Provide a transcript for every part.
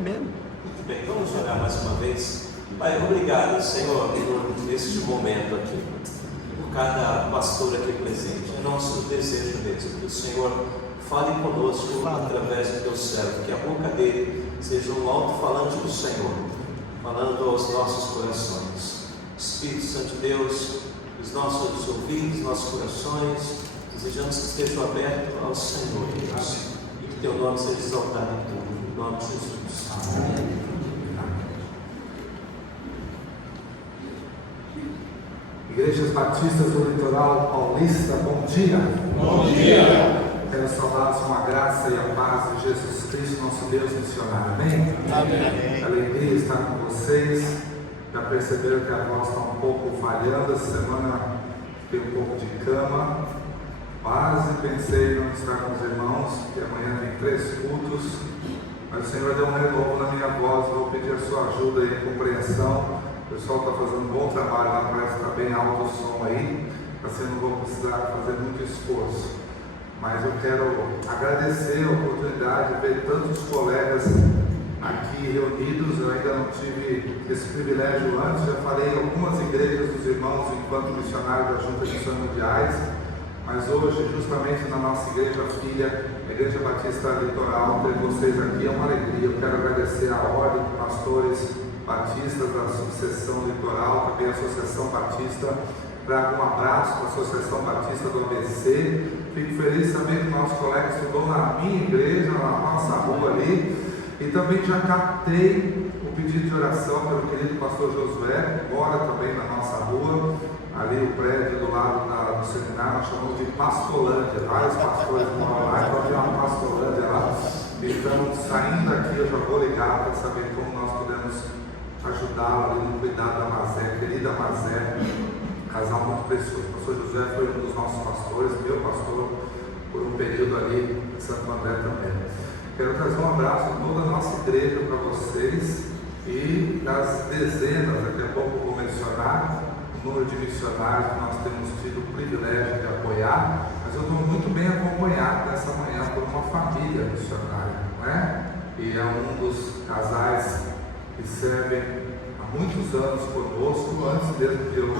mesmo. Muito bem, vamos orar mais uma vez. Pai, obrigado, Senhor, por este momento aqui, por cada pastor aqui presente. É nosso desejo mesmo que o Senhor fale conosco através do teu servo, que a boca dele seja um alto-falante do Senhor, falando aos nossos corações. Espírito Santo de Deus, os nossos ouvidos, nossos corações, desejamos que estejam abertos ao Senhor, Deus, e que teu nome seja exaltado em tudo, em nome de Jesus. Amém. Igrejas Batistas do Litoral Paulista, bom dia. Bom dia. Quero saudá-los com a graça e a paz de Jesus Cristo, nosso Deus missionário. Amém? Amém. Alegria estar com vocês. Já perceberam que a voz está um pouco falhando. Essa semana fiquei um pouco de cama. Quase pensei em não estar com os irmãos, que amanhã tem 3 cultos. Mas o Senhor deu um renovo na minha voz. Vou pedir a sua ajuda e compreensão. O pessoal está fazendo um bom trabalho lá, parece que está bem alto o som aí, assim não vou precisar fazer muito esforço. Mas eu quero agradecer a oportunidade de ver tantos colegas aqui reunidos. Eu ainda não tive esse privilégio antes, já falei em algumas igrejas dos irmãos enquanto missionário da Junta de Missões Mundiais, mas hoje, justamente na nossa igreja filha, a Igreja Batista Litoral, ter vocês aqui é uma alegria. Eu quero agradecer a ordem de pastores batistas da Subseção Litoral, também a Associação Batista. Trago um abraço para a Associação Batista do ABC. Fico feliz de saber que o nosso colega estudou na minha igreja, na nossa rua ali. E também já captei o pedido de oração pelo querido pastor Josué, que mora também na nossa rua. Ali o prédio do lado do seminário nós chamamos de Pastolândia. Vários pastores moram lá, então tem uma Pastolândia lá. Então, saindo daqui, eu já vou ligar para saber como nós podemos ajudá-lo ali no cuidado da Mazé, querida Mazé, casal muito precioso. O pastor José foi um dos nossos pastores, meu pastor, por um período ali em Santo André também. Quero trazer um abraço a toda a nossa igreja para vocês e das dezenas, daqui a pouco eu vou mencionar o número de missionários que nós temos tido o privilégio de apoiar, mas eu estou muito bem acompanhado nessa manhã por uma família missionária, não é? E é um dos casais que servem há muitos anos conosco, antes mesmo de eu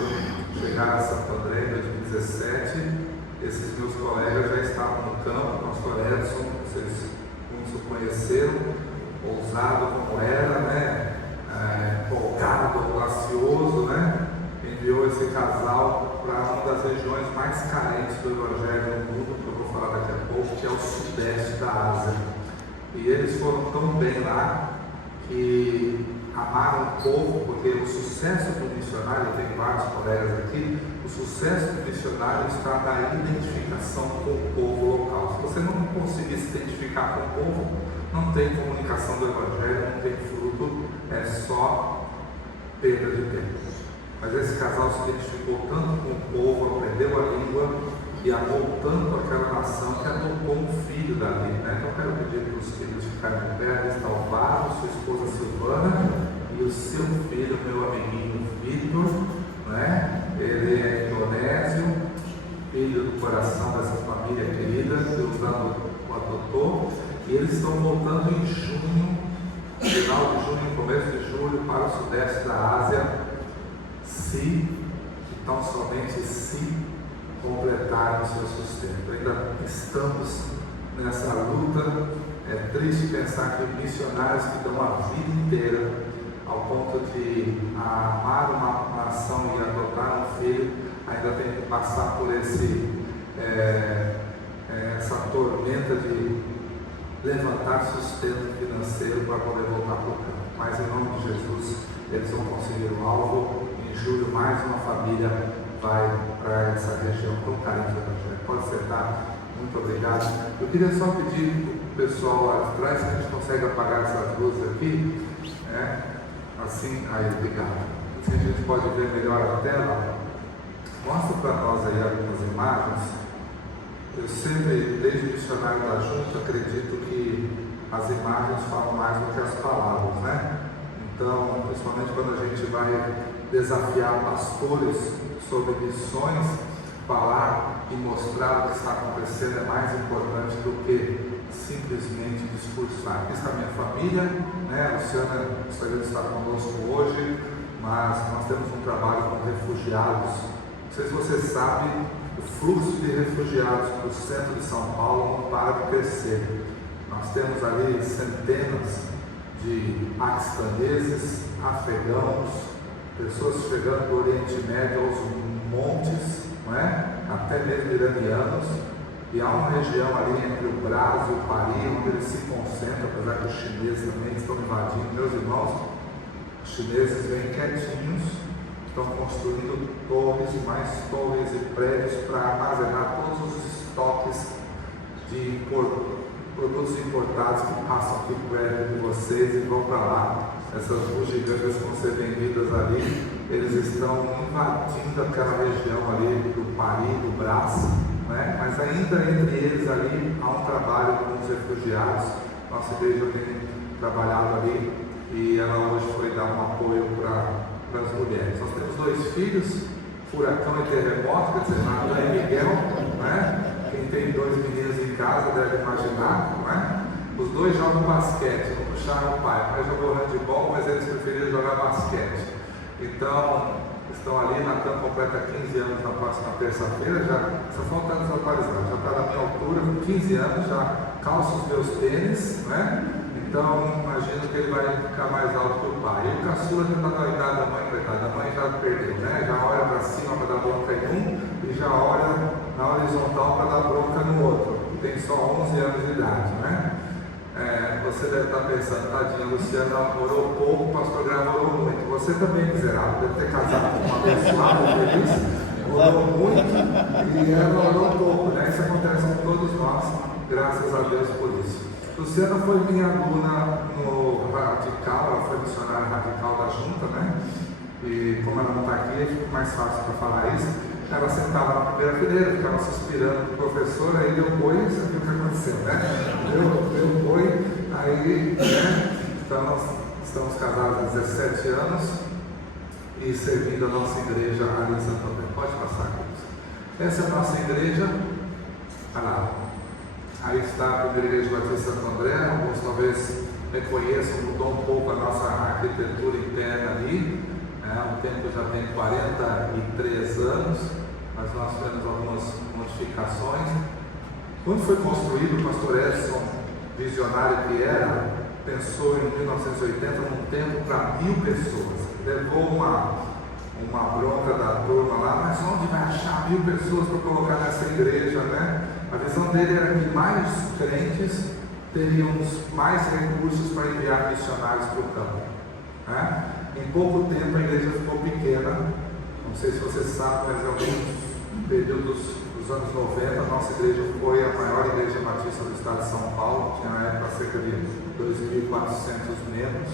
chegar a Santo André em 2017. Esses meus colegas já estavam no campo. O pastor Edson, vocês nos conheceram, ousado como era, né? Folgado, audacioso, né? Enviou esse casal para uma das regiões mais carentes do Evangelho no mundo, que eu vou falar daqui a pouco, que é o sudeste da Ásia. E eles foram tão bem lá que amaram o povo, porque o sucesso do missionário, eu tenho vários colegas aqui, o sucesso do missionário está na identificação com o povo local. Se você não conseguir se identificar com o povo, não tem comunicação do Evangelho, não tem fruto, é só perda de tempo. Mas esse casal se identificou tanto com o povo, aprendeu a língua e amou tanto aquela nação que adotou um filho dali, né? Então eu quero pedir para os filhos ficarem de pé. Está o Varo, sua esposa Silvana e o seu filho, meu amiguinho Vitor, né? Ele é indonésio, filho do coração dessa família querida, Deus o adotou, e eles estão voltando em junho, final de junho, começo de julho, para o sudeste da Ásia, se, então somente se completar o seu sustento. Ainda estamos nessa luta. É triste pensar que missionários que dão a vida inteira ao ponto de amar uma nação e adotar um filho ainda tem que passar por essa tormenta de levantar sustento financeiro para poder voltar para o campo. Mas em nome de Jesus eles vão conseguir o alvo. Em julho mais uma família vai para essa região tão carente do Evangelho. Pode sentar. Muito obrigado. Eu queria só pedir para o pessoal lá atrás se a gente consegue apagar essas luzes aqui. Assim, aí, obrigado. Assim a gente pode ver melhor a tela. Mostra para nós aí algumas imagens. Eu sempre, desde o missionário da Junta, acredito que as imagens falam mais do que as palavras, né? Então, principalmente quando a gente vai desafiar pastores sobre missões, falar e mostrar o que está acontecendo é mais importante do que simplesmente discursar. Aqui está a minha família, né? A Luciana gostaria de estar conosco hoje, mas nós temos um trabalho com refugiados. Não sei se você sabe, o fluxo de refugiados para o centro de São Paulo não para de crescer. Nós temos ali centenas de paquistaneses, afegãos, pessoas chegando do Oriente Médio aos montes, não é? Até mesmo iranianos. E há uma região ali entre o Brás e o Paris, onde eles se concentram, apesar que os chineses também estão invadindo. Meus irmãos, os chineses vêm quietinhos, estão construindo torres e mais torres e prédios para armazenar todos os estoques de produtos importados que passam aqui perto de vocês e vão para lá. Essas bugigangas vão ser vendidas ali. Eles estão invadindo aquela região ali do Paris, do Brás, né? Mas ainda entre eles ali há um trabalho com os refugiados. Nossa igreja tem trabalhado ali e ela hoje foi dar um apoio para as mulheres. Nós temos 2 filhos, furacão e terremoto, quer dizer, Natan e Miguel, né? Quem tem 2 meninos em casa deve imaginar, não é? Os 2 jogam basquete, não puxaram o pai. O pai jogou handebol, mas eles preferiram jogar basquete. Então, estão ali. Natan completa 15 anos na próxima terça-feira, já só falta desatualizar, já está na minha altura, com 15 anos, já calça os meus tênis, né? Então, imagino que ele vai ficar mais alto que o pai. E o caçula já está na idade da mãe, coitada, a mãe já perdeu, né? Já olha para cima para dar bronca em um e já olha na horizontal para dar bronca no outro, que tem só 11 anos de idade, né? Você deve estar pensando, tadinha, a Luciana orou pouco, o pastor Grava orou muito. Você também, miserável, deve ter casado com uma abençoada, feliz, orou muito e ela orou pouco, né? Isso acontece com todos nós, graças a Deus por isso. Luciana foi minha aluna no Radical, ela foi missionária radical da junta, né? E como ela não está aqui, fica mais fácil para falar isso. Ela sentava na primeira fileira, ficava suspirando para o professor, aí deu boi, você viu o que aconteceu, né? Deu boi, aí, né? Então nós estamos casados há 17 anos e servindo a nossa igreja ali em Santo André. Pode passar, Cruz. Essa é a nossa igreja, olha lá. Aí está a primeira igreja batista de Santo André, alguns talvez reconheçam, mudou um pouco a nossa arquitetura interna ali. O templo já tem 43 anos, mas nós temos algumas modificações. Quando foi construído, o pastor Edson, visionário que era, pensou em 1980 num templo para 1000 pessoas. Levou uma bronca da turma lá, mas onde vai achar 1000 pessoas para colocar nessa igreja, né? A visão dele era que mais crentes teríamos mais recursos para enviar missionários para o campo, né? Em pouco tempo a igreja ficou pequena, não sei se você sabe, mas em alguns períodos dos anos 90 a nossa igreja foi a maior igreja batista do estado de São Paulo, tinha na época cerca de 2.400 membros.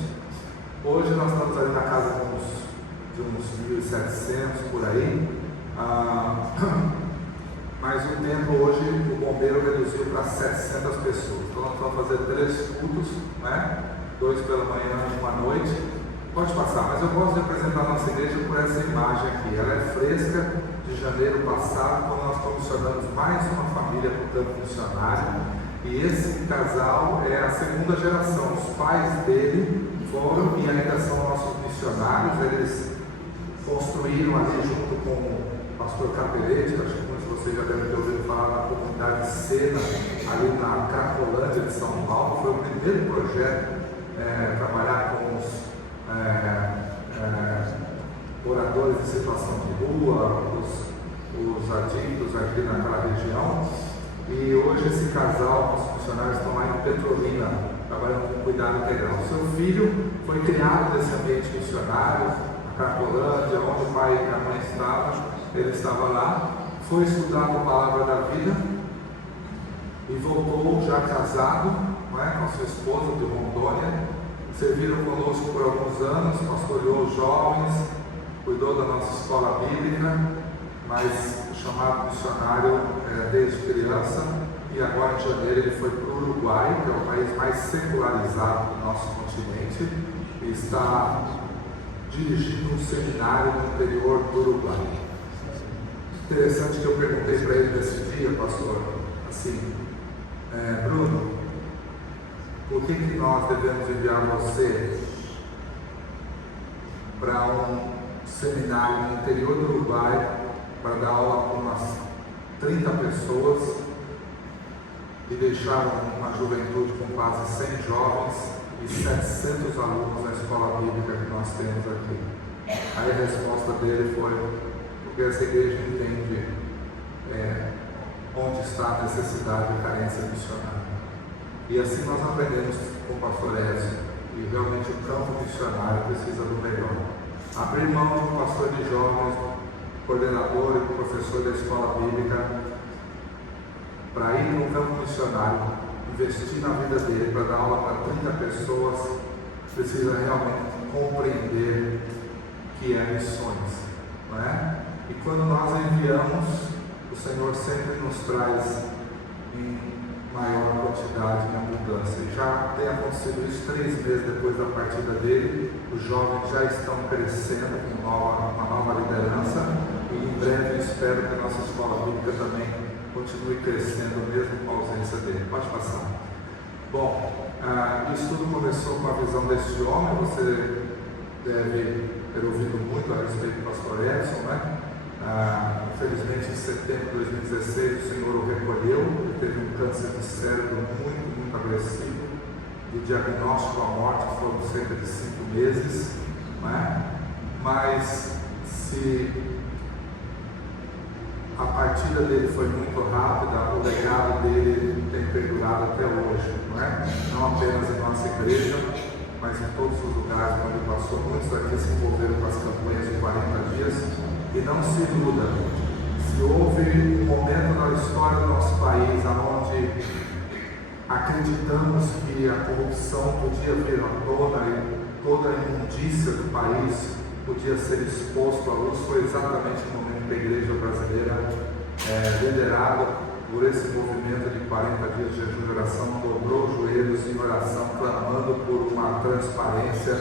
Hoje nós estamos ali na casa de uns 1.700 por aí, mas o templo hoje o bombeiro reduziu para 700 pessoas, então nós vamos fazer 3 cultos, né? 2 pela manhã e 1 à noite. Pode passar, mas eu posso representar a nossa igreja por essa imagem aqui. Ela é fresca de janeiro passado, quando nós comissionamos mais uma família para o campo missionário. E esse casal é a 2ª geração. Os pais dele foram e ainda são nossos missionários. Eles construíram ali junto com o pastor Capelete, acho que muitos de vocês já devem ter ouvido falar na comunidade Sena, ali na Cracolândia de São Paulo. Foi o primeiro projeto trabalhar com os moradores em situação de rua, os adictos aqui naquela região. E hoje esse casal, os funcionários estão lá em Petrolina, trabalhando com cuidado integral. Seu filho foi criado nesse ambiente missionário, na Cracolândia, onde o pai e a mãe estavam. Ele estava lá, foi estudar a Palavra da Vida e voltou já casado, não é, com a sua esposa de Rondônia. Serviram conosco por alguns anos, pastoreou os jovens, cuidou da nossa escola bíblica, mas chamado missionário desde criança, e agora em janeiro ele foi para o Uruguai, que é o país mais secularizado do nosso continente, e está dirigindo um seminário no interior do Uruguai. Interessante que eu perguntei para ele nesse dia, pastor, assim, Bruno, por que nós devemos enviar você para um seminário no interior do Uruguai para dar aula para umas 30 pessoas e deixar uma juventude com quase 100 jovens e 700 alunos na escola bíblica que nós temos aqui? Aí a resposta dele foi: porque essa igreja entende onde está a necessidade e carência missionária. E assim nós aprendemos com o pastor Ezio, e realmente o campo missionário precisa do melhor. Abrir mão de um pastor de jovens, coordenador e professor da escola bíblica, para ir no campo missionário, investir na vida dele, para dar aula para 30 pessoas, precisa realmente compreender que é missões, não é? E quando nós enviamos, o Senhor sempre nos traz em maior quantidade e abundância. E já tem acontecido isso 3 meses depois da partida dele. Os jovens já estão crescendo com uma nova liderança, e em breve espero que a nossa escola bíblica também continue crescendo, mesmo com a ausência dele. Pode passar. Bom, isso tudo começou com a visão deste homem. Você deve ter ouvido muito a respeito do pastor Edson, né? Infelizmente, em setembro de 2016, o Senhor o recolheu. Ele teve um câncer de cérebro muito agressivo. Do diagnóstico à morte foram cerca de 5 meses, não é? Mas se a partida dele foi muito rápida, o legado dele tem perdurado até hoje, não é? Não apenas em nossa igreja, mas em todos os lugares onde ele passou. Muitos daqui se envolveram com as campanhas de 40 dias. E não se iluda, se houve um momento na história do nosso país onde acreditamos que a corrupção podia vir à tona e toda a imundícia do país podia ser exposto à luz, foi exatamente o momento que a igreja brasileira, liderada por esse movimento de 40 dias de jejum e oração, dobrou os joelhos em oração, clamando por uma transparência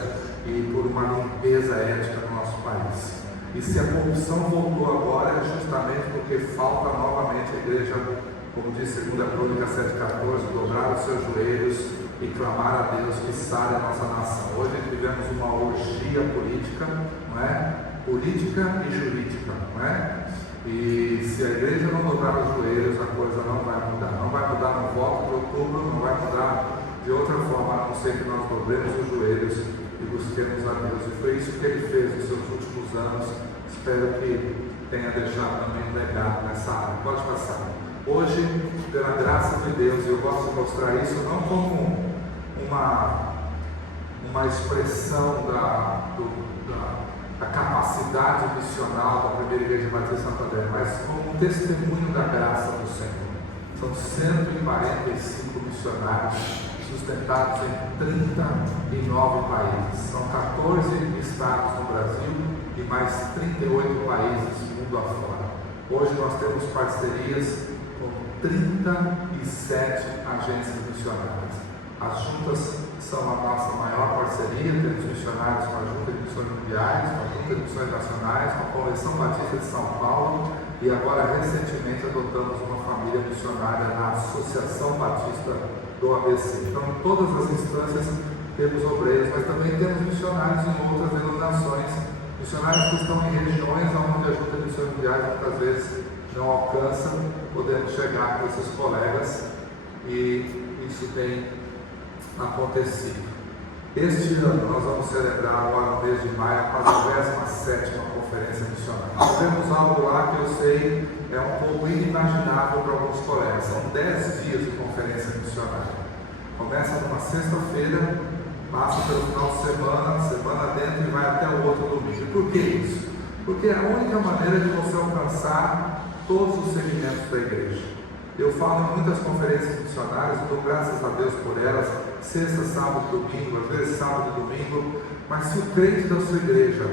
e por uma limpeza ética no nosso país. E se a corrupção voltou agora, é justamente porque falta novamente a igreja, como diz 2 Crônica 7,14, dobrar os seus joelhos e clamar a Deus que sare a nossa nação. Hoje tivemos uma orgia política, não é? Política e jurídica, não é? E se a igreja não dobrar os joelhos, a coisa não vai mudar. Não vai mudar no voto de outubro, não vai mudar de outra forma, a não ser que nós dobremos os joelhos e busquemos a Deus. E foi isso que ele fez nos seus últimos anos. Espero que tenha deixado também um legado nessa área. Pode passar. Hoje, pela graça de Deus, eu gosto de mostrar isso não como uma expressão da capacidade missional da Primeira Igreja Batista Santo André, mas como um testemunho da graça do Senhor. São 145 missionários sustentados em 39 países. São 14 estados no Brasil e mais 38 países mundo afora. Hoje nós temos parcerias com 37 agências missionárias. As juntas são a nossa maior parceria. Temos missionários com a Junta de Missões Mundiais, com a Junta de Missões Nacionais, com a Convenção Batista de São Paulo, e agora recentemente adotamos uma família missionária na Associação Batista do ABC. Então, em todas as instâncias temos obreiros, mas também temos missionários em outras denominações, missionários que estão em regiões onde a Junta de Missões Mundiais muitas vezes não alcança. Podemos chegar com esses colegas e isso tem acontecido. Este ano nós vamos celebrar agora no mês de maio a 47ª Conferência Missionária. Nós temos algo lá que eu sei é um pouco inimaginável para alguns colegas. São 10 dias de conferência missionária. Começa numa sexta-feira, passa pelo final de semana dentro e vai até o outro domingo. Por que isso? Porque é a única maneira de você alcançar todos os segmentos da igreja. Eu falo em muitas conferências missionárias, dou graças a Deus por elas, sexta, sábado, domingo, às vezes sábado e domingo, mas se o crente da sua igreja,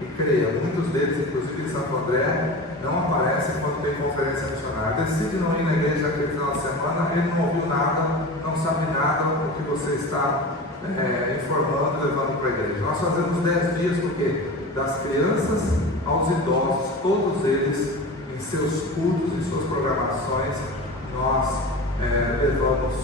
e creia, muitos deles, inclusive em Santo André, não aparecem quando tem conferência missionária, decide não ir na igreja aquele final de semana, ele não ouviu nada, não sabe nada do que você está informando e levando para a igreja. Nós fazemos 10 dias, porque das crianças aos idosos, todos eles, em seus cultos e suas programações, nós levamos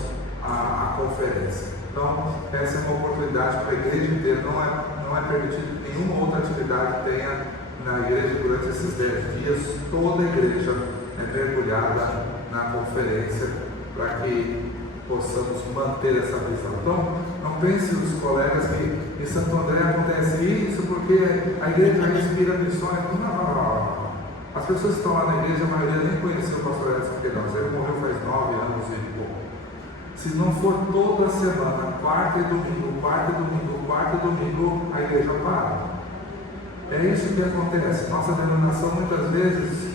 a conferência. Então, essa é uma oportunidade para a igreja inteira. Não é permitido que nenhuma outra atividade tenha na igreja durante esses 10 dias. Toda a igreja é mergulhada na conferência para que possamos manter essa visão. Então, não pense os colegas que em Santo André acontece isso porque a igreja inspira missões. Não. As pessoas que estão lá na igreja, a maioria nem conheceu o pastor Edson Queiroz. Ele morreu faz 9 anos e pouco. Se não for toda semana, quarta e domingo, a igreja para. É isso que acontece. Nossa denominação muitas vezes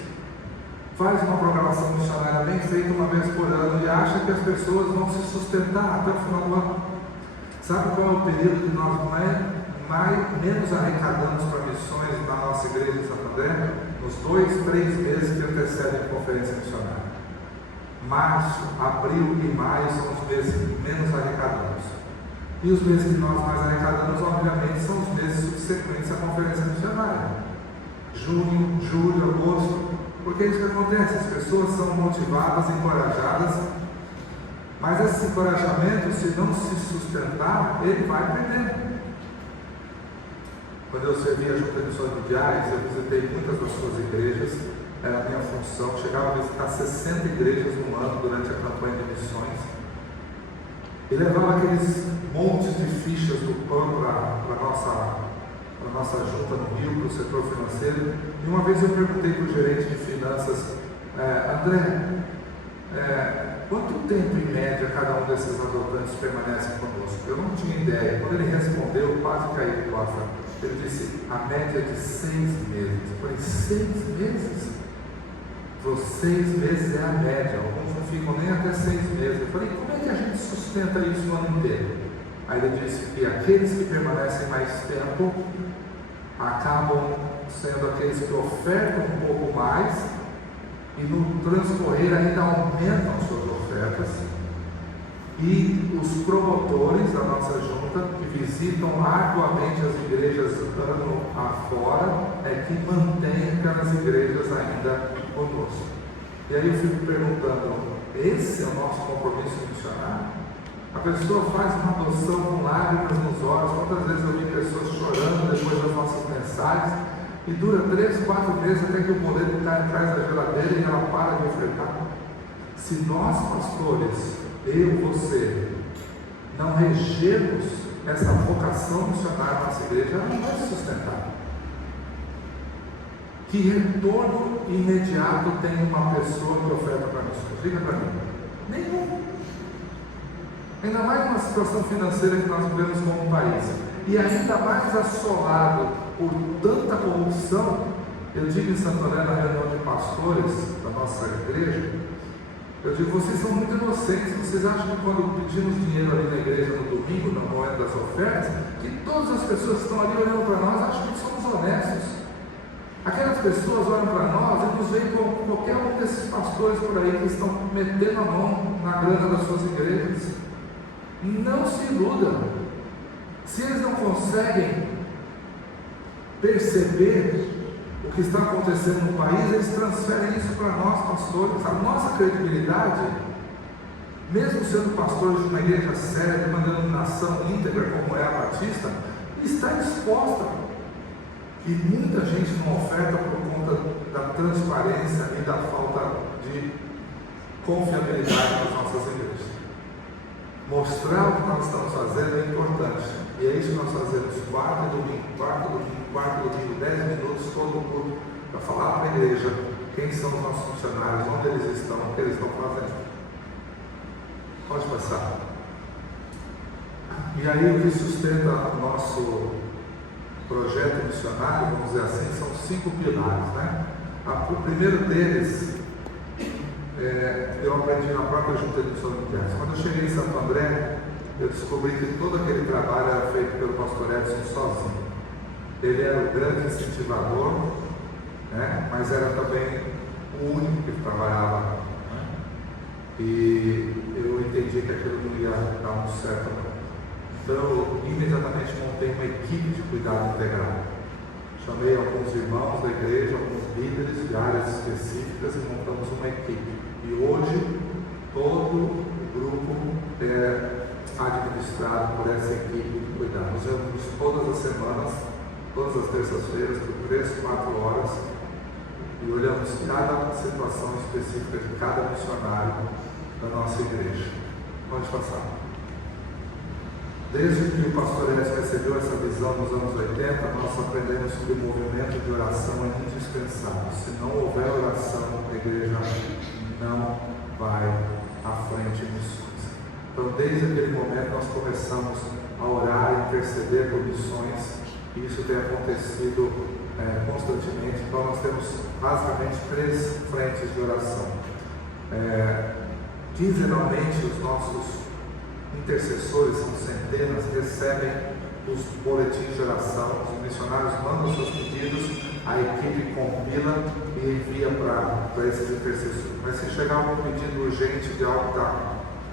faz uma programação missionária bem feita uma vez por ano e acha que as pessoas vão se sustentar até o final do ano. Sabe qual é o período que nós menos arrecadamos para missões na nossa igreja em Santo André? Nos 2-3 meses que antecedem a conferência missionária. Março, abril e maio são os meses que menos arrecadamos. E os meses que nós mais arrecadamos, obviamente, são os meses subsequentes à conferência missionária. Junho, julho, agosto. Porque é isso que acontece, as pessoas são motivadas, encorajadas, mas esse encorajamento, se não se sustentar, ele vai perdendo. Quando eu servia junto à missão de diárias, eu visitei muitas das suas igrejas, era a minha função, chegava a visitar 60 igrejas no ano durante a campanha de missões, e levava aqueles montes de fichas do PAN para a nossa junta no Rio, para o setor financeiro. E uma vez eu perguntei para o gerente de finanças, André, quanto tempo em média cada um desses adotantes permanece conosco? Eu não tinha ideia. Quando ele respondeu, eu quase caí de costa. Ele disse, a média é de 6 meses. Eu falei, 6 meses? Por 6 meses é a média, alguns não ficam nem até 6 meses. Eu falei, como é que a gente sustenta isso o ano inteiro? Aí ele disse que aqueles que permanecem mais tempo acabam sendo aqueles que ofertam um pouco mais e no transcorrer ainda aumentam suas ofertas, e os promotores da nossa junta, que visitam arduamente as igrejas ano afora, é que mantém aquelas igrejas ainda conosco. E aí eu fico perguntando, esse é o nosso compromisso missionário? A pessoa faz uma adoção com lágrimas nos olhos. Quantas vezes eu vi pessoas chorando depois das nossas mensagens, e dura 3-4 meses até que o boleto está atrás da geladeira e ela para de ofertar. Se nós, pastores, eu, você, não regermos essa vocação missionária na nossa igreja, ela não vai se sustentar. Que retorno imediato tem uma pessoa que oferta para missões? Diga para mim. Nenhum. Ainda mais numa situação financeira que nós vivemos como país, e ainda mais assolado por tanta corrupção. Eu digo em Santo André, na reunião de pastores da nossa igreja, eu digo, vocês são muito inocentes. Vocês acham que quando pedimos dinheiro ali na igreja no domingo, no momento das ofertas, que todas as pessoas que estão ali olhando para nós acham que somos honestos? Aquelas pessoas olham para nós e nos veem como qualquer um desses pastores por aí que estão metendo a mão na grana das suas igrejas. Não se iludam. Se eles não conseguem perceber o que está acontecendo no país, eles transferem isso para nós, pastores. A nossa credibilidade, mesmo sendo pastores de uma igreja séria, de uma denominação íntegra como é a Batista, está exposta. E muita gente não oferta por conta da transparência e da falta de confiabilidade nas nossas igrejas. Mostrar o que nós estamos fazendo é importante. E é isso que nós fazemos quarto domingo, 10 minutos, todo mundo, para falar para a igreja quem são os nossos funcionários, onde eles estão, o que eles estão fazendo. Pode passar. E aí o que sustenta o nosso projeto missionário, vamos dizer assim, são 5 pilares, né? O primeiro deles, eu aprendi na própria junta de missão de Terras. Quando eu cheguei em Santo André, eu descobri que todo aquele trabalho era feito pelo pastor Edson sozinho. Ele era o grande incentivador, né? Mas era também o único que trabalhava, né? E eu entendi que aquilo não ia dar um certo. Então eu imediatamente montei uma equipe de cuidado integrado. Chamei alguns irmãos da igreja, alguns líderes de áreas específicas e montamos uma equipe. E hoje todo o grupo administrado por essa equipe de cuidado. Nos reunimos todas as semanas, todas as terças-feiras, por 3, 4 horas, e olhamos cada situação específica de cada missionário da nossa igreja. Pode passar. Desde que o pastor Edson recebeu essa visão nos anos 80, nós aprendemos que o movimento de oração é indispensável. Se não houver oração, a igreja não vai à frente em missões. Então, desde aquele momento, nós começamos a orar e interceder por missões, e isso tem acontecido constantemente. Então, nós temos basicamente 3 frentes de oração. Quinzenalmente, os nossos intercessores, são centenas, recebem os boletins de oração. Os missionários mandam seus pedidos, a equipe compila e envia para esses intercessores. Mas se chegar algum pedido urgente de algo que está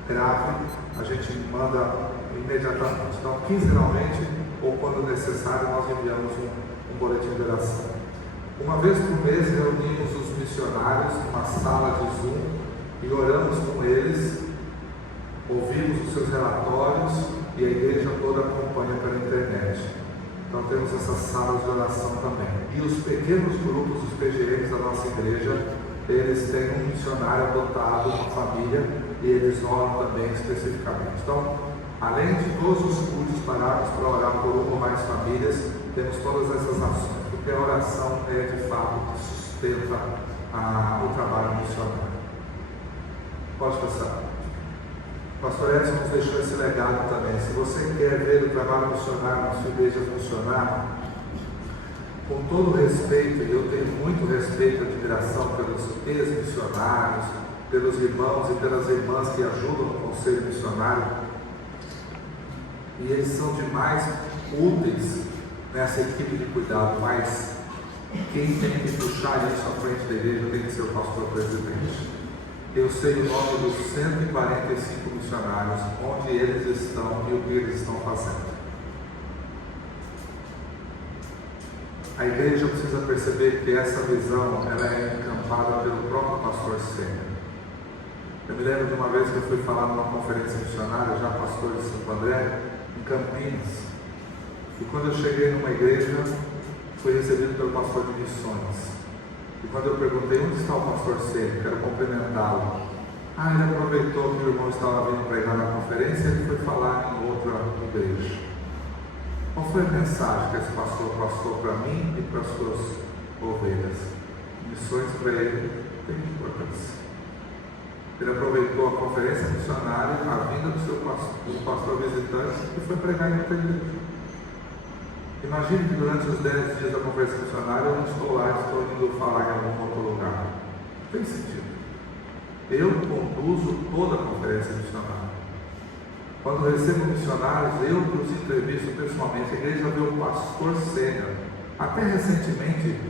grave, a gente manda imediatamente. Então, quinzenalmente, ou quando necessário, nós enviamos um boletim de oração. Uma vez por mês, reunimos os missionários numa sala de Zoom e oramos com eles, ouvimos os seus relatórios e a igreja toda acompanha pela internet. Então temos essas salas de oração também. E os pequenos grupos, os PGMs da nossa igreja, eles têm um missionário adotado, uma família, e eles oram também especificamente. Então, além de todos os cultos parados para orar por uma ou mais famílias, temos todas essas ações, porque a oração é de fato que sustenta o trabalho missionário. Pode passar. O pastor Edson nos deixou esse legado também. Se você quer ver o trabalho missionário na sua igreja funcionar, com todo respeito, e eu tenho muito respeito e admiração pelos ex-missionários, pelos irmãos e pelas irmãs que ajudam no conselho missionário, e eles são demais úteis nessa equipe de cuidado, mas quem tem que puxar isso à frente da igreja tem que ser o pastor presidente. Eu sei o nome dos 145 missionários, onde eles estão e o que eles estão fazendo. A igreja precisa perceber que essa visão ela é encampada pelo próprio pastor sênior. Eu me lembro de uma vez que eu fui falar numa conferência missionária, já pastor de Santo André, em Campinas. E quando eu cheguei numa igreja, fui recebido pelo pastor de missões. E quando eu perguntei onde está o pastor sênior, quero cumprimentá-lo. Ele aproveitou que o irmão estava vindo pregar na conferência e ele foi falar em outra igreja. Qual foi a mensagem que esse pastor passou para mim e para as suas ovelhas? Missões para ele tem importância. Ele aproveitou a conferência missionária, a vinda do pastor visitante e foi pregar em outra igreja. Imagine que durante os 10 dias da conferência missionária eu não estou lá, estou indo falar em algum outro lugar. Não tem sentido. Eu conduzo toda a conferência missionária. Quando eu recebo missionários, eu que os entrevisto pessoalmente. A igreja vê o pastor sênior. Até recentemente,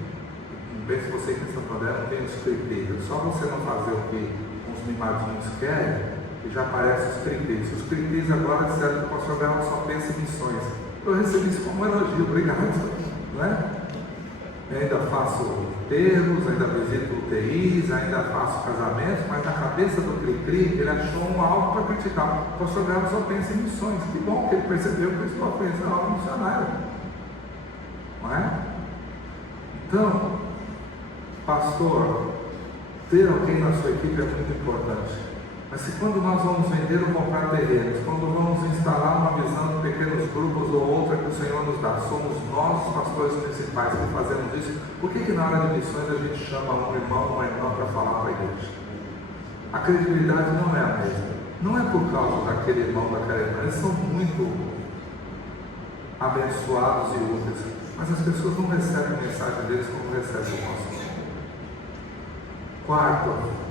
não sei se você aqui em Santo André não tem os critérios. Só você não fazer o que os mimadinhos querem, que já aparecem os critérios. Os critérios agora disseram que o pastor Bela só pensa em missões. Eu recebi isso como um elogio, obrigado. Não é? Eu ainda faço enterros, ainda visito UTIs, ainda faço casamentos, mas na cabeça do Cri-Cri, ele achou algo para criticar. O pastor Bela só pensa em missões. Que bom que ele percebeu que eu estou pensando em algo missionário. Não é? Então, pastor, ter alguém na sua equipe é muito importante. Mas se quando nós vamos vender ou comprar terrenos, quando vamos instalar uma visão de pequenos grupos ou outra que o Senhor nos dá, somos nós os pastores principais que fazemos isso, por que na hora de missões a gente chama um irmão ou uma irmã para falar para a igreja? A credibilidade não é a mesma. Não é por causa daquele irmão, daquela irmã, eles são muito abençoados e úteis, mas as pessoas não recebem a mensagem deles como recebem o nosso. Quarto,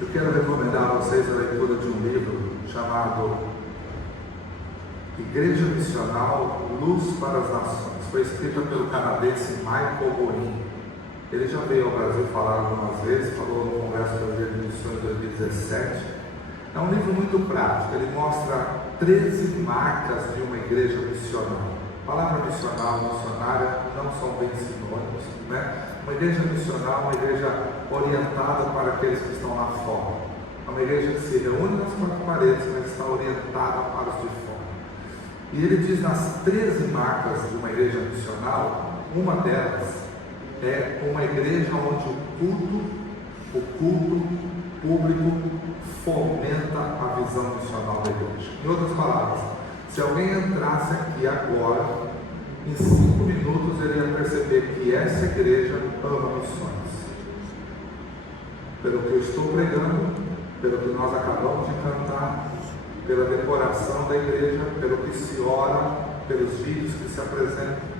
eu quero recomendar a vocês a leitura de um livro chamado Igreja Missional, Luz para as Nações. Foi escrito pelo canadense Michael Borin. Ele já veio ao Brasil falar algumas vezes, falou no Congresso Brasileiro de Missões 2017. É um livro muito prático, ele mostra 13 marcas de uma igreja missional. A palavra missional e missionária não são bem sinônimos, né? Uma igreja missional é uma igreja orientada para aqueles que estão lá fora. É uma igreja que se reúne nas quatro paredes, mas está orientada para os de fora. E ele diz nas 13 marcas de uma igreja missional, uma delas é uma igreja onde o culto público fomenta a visão missional da igreja. Em outras palavras, se alguém entrasse aqui agora, em 5 minutos ele ia perceber que essa igreja ama missões. Pelo que eu estou pregando, pelo que nós acabamos de cantar, pela decoração da igreja, pelo que se ora, pelos vídeos que se apresentam.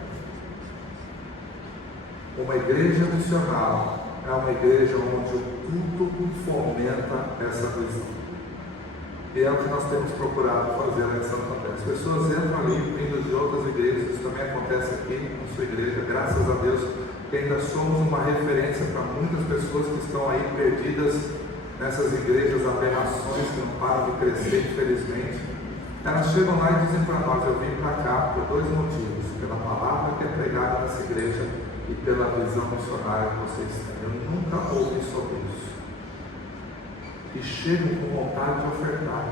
Uma igreja missional é uma igreja onde o culto fomenta essa visão. E é o que nós temos procurado fazer lá em Santo André. As pessoas entram ali vindo de outras igrejas, isso também acontece aqui na sua igreja, graças a Deus, que ainda somos uma referência para muitas pessoas que estão aí perdidas nessas igrejas, aberrações que não param de crescer, infelizmente. Elas chegam lá e dizem para nós: eu vim para cá por 2 motivos, pela palavra que é pregada nessa igreja e pela visão missionária que vocês têm. Eu nunca ouvi sobre isso. E chegam com vontade de ofertar.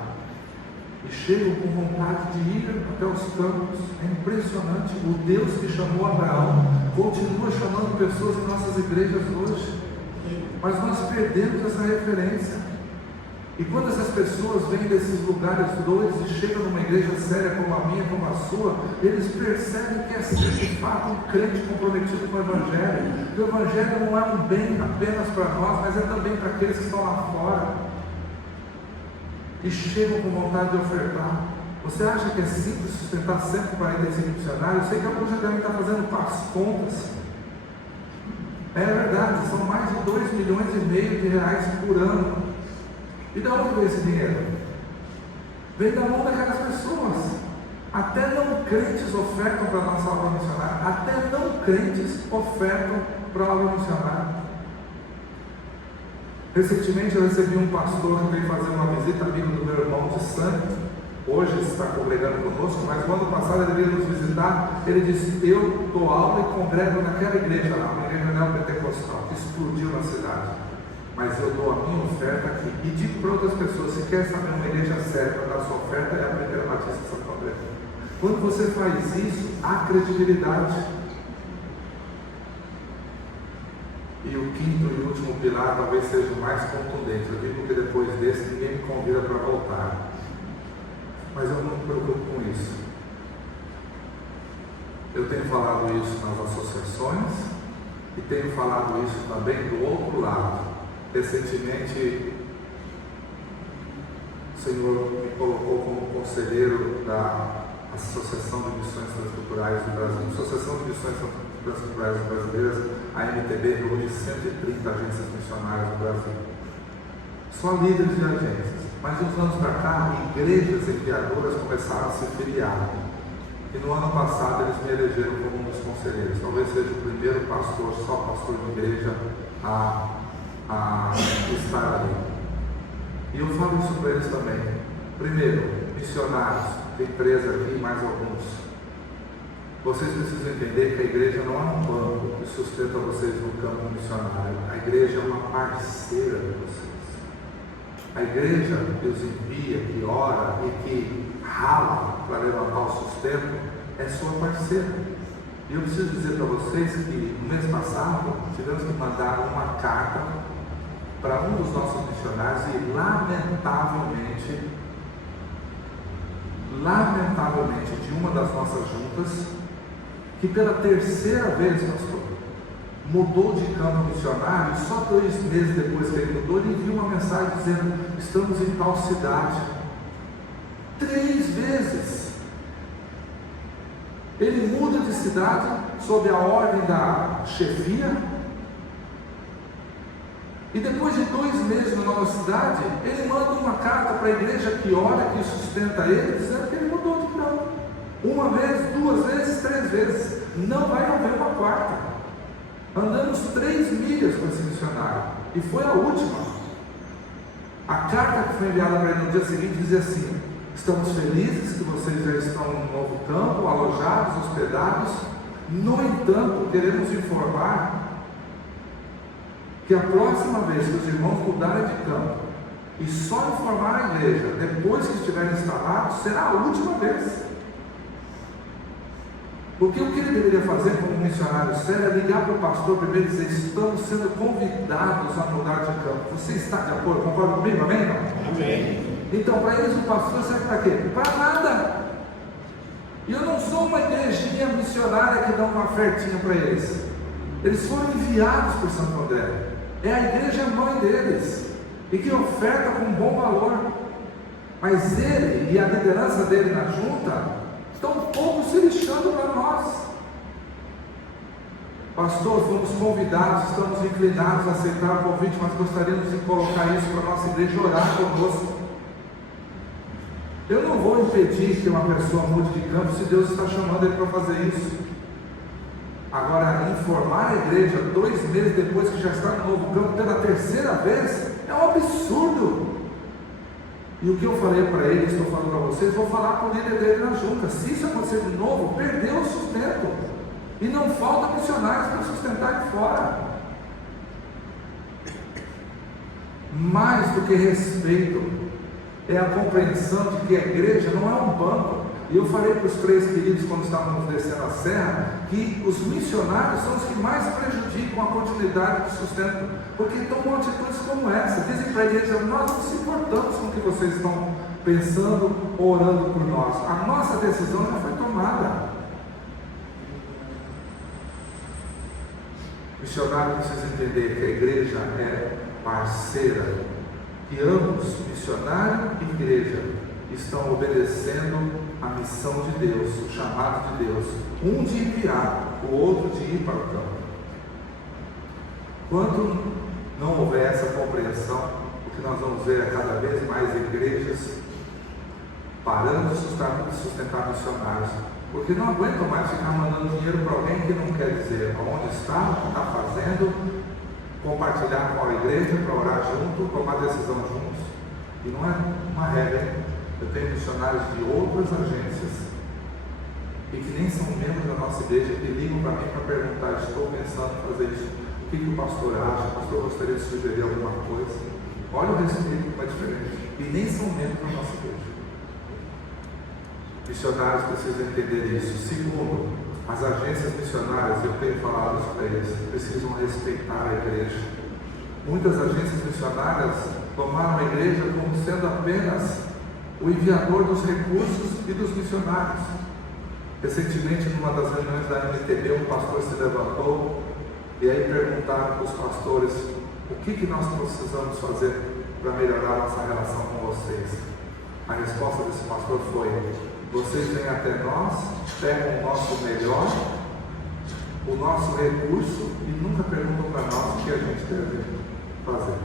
E chegam com vontade de ir até os campos. É impressionante. O Deus que chamou Abraão continua chamando pessoas em nossas igrejas hoje. Mas nós perdemos essa referência. E quando essas pessoas vêm desses lugares doidos e chegam numa igreja séria como a minha, como a sua, eles percebem que é de fato um crente comprometido com o Evangelho. Que o Evangelho não é um bem apenas para nós, mas é também para aqueles que estão lá fora. E chegam com vontade de ofertar. Você acha que é simples sustentar 145 missionários? Eu sei que alguns já devem estar fazendo as contas. É verdade, são mais de 2,5 milhões de reais por ano. E de onde vem esse dinheiro? Vem da mão daquelas pessoas. Até não crentes ofertam para a nossa obra missionária. Até não crentes ofertam para a obra missionária. Recentemente eu recebi um pastor que veio fazer uma visita, amigo do meu irmão de sangue. Hoje está congregando conosco, mas no ano passado ele veio nos visitar. Ele disse: eu dou aula e congrego naquela igreja lá, uma igreja neopentecostal que explodiu na cidade. Mas eu dou a minha oferta aqui. E digo para outras pessoas: se quer saber uma igreja séria para dar sua oferta, é a Primeira Batista de Santo André. Quando você faz isso, há credibilidade. E o quinto e último pilar talvez seja o mais contundente. Eu digo que depois desse ninguém me convida para voltar. Mas eu não me preocupo com isso. Eu tenho falado isso nas associações e tenho falado isso também do outro lado. Recentemente, o Senhor me colocou como conselheiro da Associação de Missões Transculturais do Brasil. Associação de Missões Transculturais Brasileiras, a MTB, reúne 130 agências missionárias no Brasil. Só líderes de agências. Mas de uns anos para cá, igrejas enviadoras começaram a se filiar. E no ano passado eles me elegeram como um dos conselheiros. Talvez seja o primeiro pastor, só pastor de igreja, a estar ali. E eu falo isso para eles também. Primeiro, missionários, tem 13 aqui e mais alguns. Vocês precisam entender que a igreja não é um banco que sustenta vocês no campo missionário. A igreja é uma parceira de vocês. A igreja que os envia, que ora e que rala para levantar o sustento, é sua parceira. E eu preciso dizer para vocês que no mês passado tivemos que mandar uma carta para um dos nossos missionários e lamentavelmente de uma das nossas juntas, que pela 3ª vez, pastor, mudou de campo missionário, e só 2 meses depois que ele mudou, ele enviou uma mensagem dizendo: estamos em tal cidade. 3 vezes ele muda de cidade sob a ordem da chefia, e depois de 2 meses na nova cidade, ele manda uma carta para a igreja que ora, que sustenta ele, dizendo que ele mudou de campo. 1 vez, 2 vezes, 3 vezes. Não vai haver uma 4ª. Andamos 3 milhas com esse missionário, e foi a última. A carta que foi enviada para ele no dia seguinte dizia assim: estamos felizes que vocês já estão em um novo campo, alojados, hospedados. No entanto, queremos informar que a próxima vez que os irmãos mudarem de campo, E só informar a igreja, depois que estiver instalado, será a última vez. Porque o que ele deveria fazer como missionário sério é ligar para o pastor primeiro e dizer: estamos sendo convidados a mudar de campo. Você está de acordo? Concorda comigo? Amém? Não? Amém. Então, para eles o pastor serve para quê? Para nada. E eu não sou uma igrejinha missionária que dá uma ofertinha para eles. Eles foram enviados por Santo André. É a igreja mãe deles, e que oferta com bom valor. Mas ele e a liderança dele na junta estão um pouco se lixando para nós. Pastor, fomos convidados, estamos inclinados a aceitar o convite, mas gostaríamos de colocar isso para a nossa igreja orar conosco. Eu não vou impedir que uma pessoa mude de campo se Deus está chamando ele para fazer isso. Agora, informar a igreja 2 meses depois que já está no novo campo, pela terceira vez, é um absurdo. E o que eu falei para ele, estou falando para vocês, vou falar com o líder dele na junta. Se isso acontecer de novo, perdeu o sustento. E não falta missionários para sustentar de fora. Mais do que respeito, é a compreensão de que a igreja não é um banco. E eu falei para os 3 queridos, quando estávamos descendo a serra, que os missionários são os que mais prejudicam a continuidade do sustento, porque tomam atitudes como essa. Dizem para a igreja: nós não se importamos com o que vocês estão pensando ou orando por nós, a nossa decisão já foi tomada. O missionário precisa entender que a igreja é parceira, e ambos, missionário e igreja, estão obedecendo a missão de Deus, o chamado de Deus, um de enviar, o outro de ir para o campo. Quando não houver essa compreensão, o que nós vamos ver é cada vez mais igrejas parando de sustentar missionários, porque não aguentam mais ficar mandando dinheiro para alguém que não quer dizer onde está, o que está fazendo, compartilhar com a igreja para orar junto, tomar decisão juntos. E não é uma regra, hein? Eu tenho missionários de outras agências e que nem são membros da nossa igreja, que ligam para mim para perguntar: estou pensando em fazer isso, o que o pastor acha? O pastor gostaria de sugerir alguma coisa? Olha o respeito como é diferente. E nem são membros da nossa igreja. Missionários precisam entender isso. Segundo, as agências missionárias, eu tenho falado isso para eles, precisam respeitar a igreja. Muitas agências missionárias tomaram a igreja como sendo apenas o enviador dos recursos e dos missionários. Recentemente, numa das reuniões da MTB, um pastor se levantou e aí perguntaram para os pastores: o que nós precisamos fazer para melhorar a nossa relação com vocês? A resposta desse pastor foi: vocês vêm até nós, pegam o nosso melhor, o nosso recurso, e nunca perguntam para nós o que a gente deve fazer,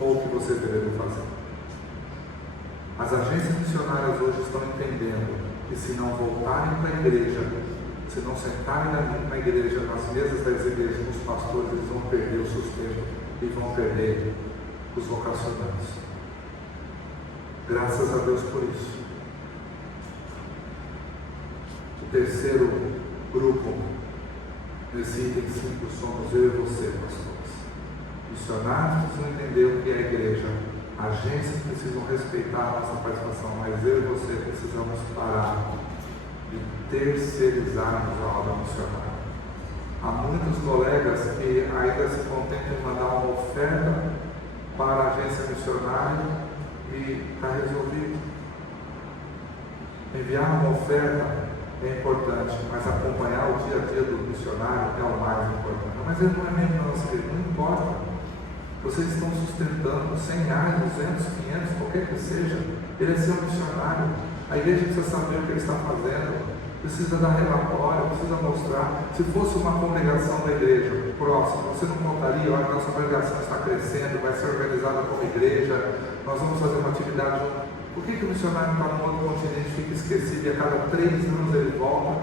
ou o que vocês deveriam fazer. As agências missionárias hoje estão entendendo que se não voltarem para a igreja, se não sentarem na igreja, nas mesas das igrejas, os pastores, eles vão perder o sustento e vão perder os vocacionados. Graças a Deus por isso. O terceiro grupo, nesse item 5, somos eu e você, pastores. Missionários precisam entender o que é a igreja. Agências precisam respeitar a nossa participação, mas eu e você precisamos parar de terceirizarmos a obra missionária. Há muitos colegas que ainda se contentam em mandar uma oferta para a agência missionária e está resolvido. Enviar uma oferta é importante, mas acompanhar o dia a dia do missionário é o mais importante. Mas ele não é membro da nossa igreja, não importa. Vocês estão sustentando 100 reais, 200, 500, qualquer que seja. Ele é seu missionário. A igreja precisa saber o que ele está fazendo, precisa dar relatório, precisa mostrar. Se fosse uma congregação da igreja próxima, você não contaria: olha, nossa congregação está crescendo, vai ser organizada como igreja, nós vamos fazer uma atividade. Por que o missionário está num outro continente, fica esquecido e a cada 3 anos ele volta?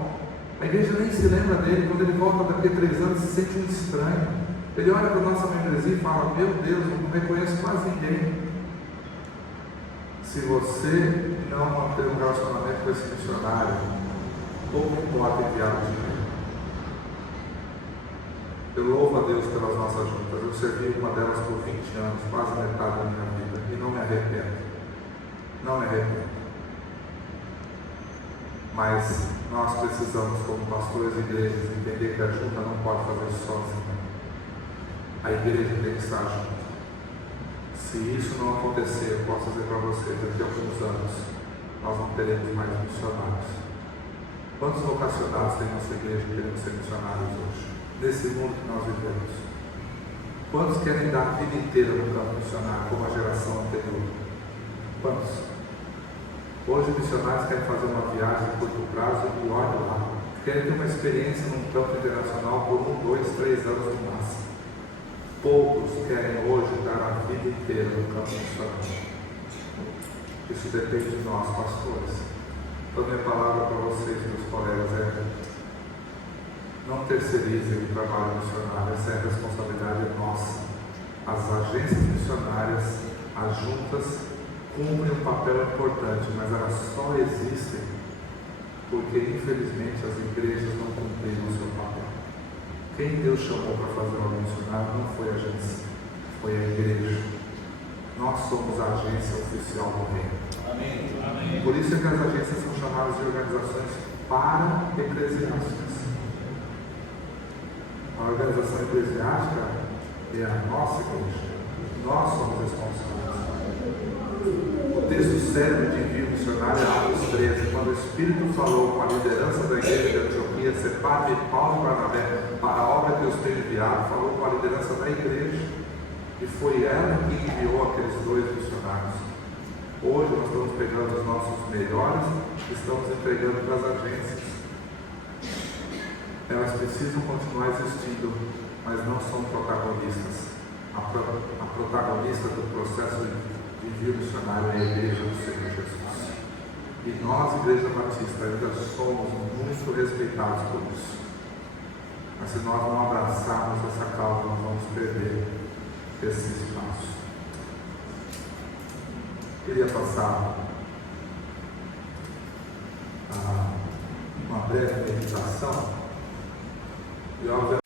A igreja nem se lembra dele. Quando ele volta daqui a 3 anos, se sente um estranho. Ele olha para a nossa membresia e fala: meu Deus, eu não reconheço quase ninguém. Se você não manter um relacionamento com esse missionário, pouco importa enviar o dinheiro. Eu louvo a Deus pelas nossas juntas. Eu servi uma delas por 20 anos, quase metade da minha vida, e não me arrependo. Não me arrependo. Mas nós precisamos, como pastores de igrejas, entender que a junta não pode fazer sozinha. A igreja tem que estar junto. Se isso não acontecer, eu posso dizer para vocês, daqui a alguns anos, nós não teremos mais missionários. Quantos vocacionados tem nossa igreja que queremos ser missionários hoje? Nesse mundo que nós vivemos. Quantos querem dar a vida inteira no campo missionário, como a geração anterior? Quantos? Hoje missionários querem fazer uma viagem a curto prazo e olha lá. Querem ter uma experiência num campo internacional por 1, 2, 3 anos no máximo. Poucos querem hoje dar a vida inteira no campo missionário. Isso depende de nós, pastores. Então, minha palavra para vocês, meus colegas, é: não terceirizem o trabalho missionário. Essa é a responsabilidade nossa. As agências missionárias, as juntas, cumprem um papel importante, mas elas só existem porque, infelizmente, as igrejas não cumpriram o seu papel. Quem Deus chamou para fazer o missionário não foi a agência, foi a igreja. Nós somos a agência oficial do reino. Amém. Amém. Por isso é que as agências são chamadas de organizações para-eclesiásticas. A organização eclesiástica é a nossa igreja. Nós somos responsáveis. O texto célebre de envio missionário é Atos 13, quando o Espírito falou com a liderança da igreja de Antioquia: separe Paulo e Barnabé para a obra que eu os tenho enviado. Falou com a liderança da igreja, e foi ela que enviou aqueles 2 missionários. Hoje nós estamos pegando os nossos melhores e estamos entregando para as agências. Elas precisam continuar existindo, mas não são protagonistas. A protagonista do processo de envio missionário é a igreja do Senhor Jesus. E nós, Igreja Batista, ainda somos muito respeitados por isso. Mas se nós não abraçarmos essa causa, nós vamos perder esse espaço. Queria passar uma breve meditação. E obviamente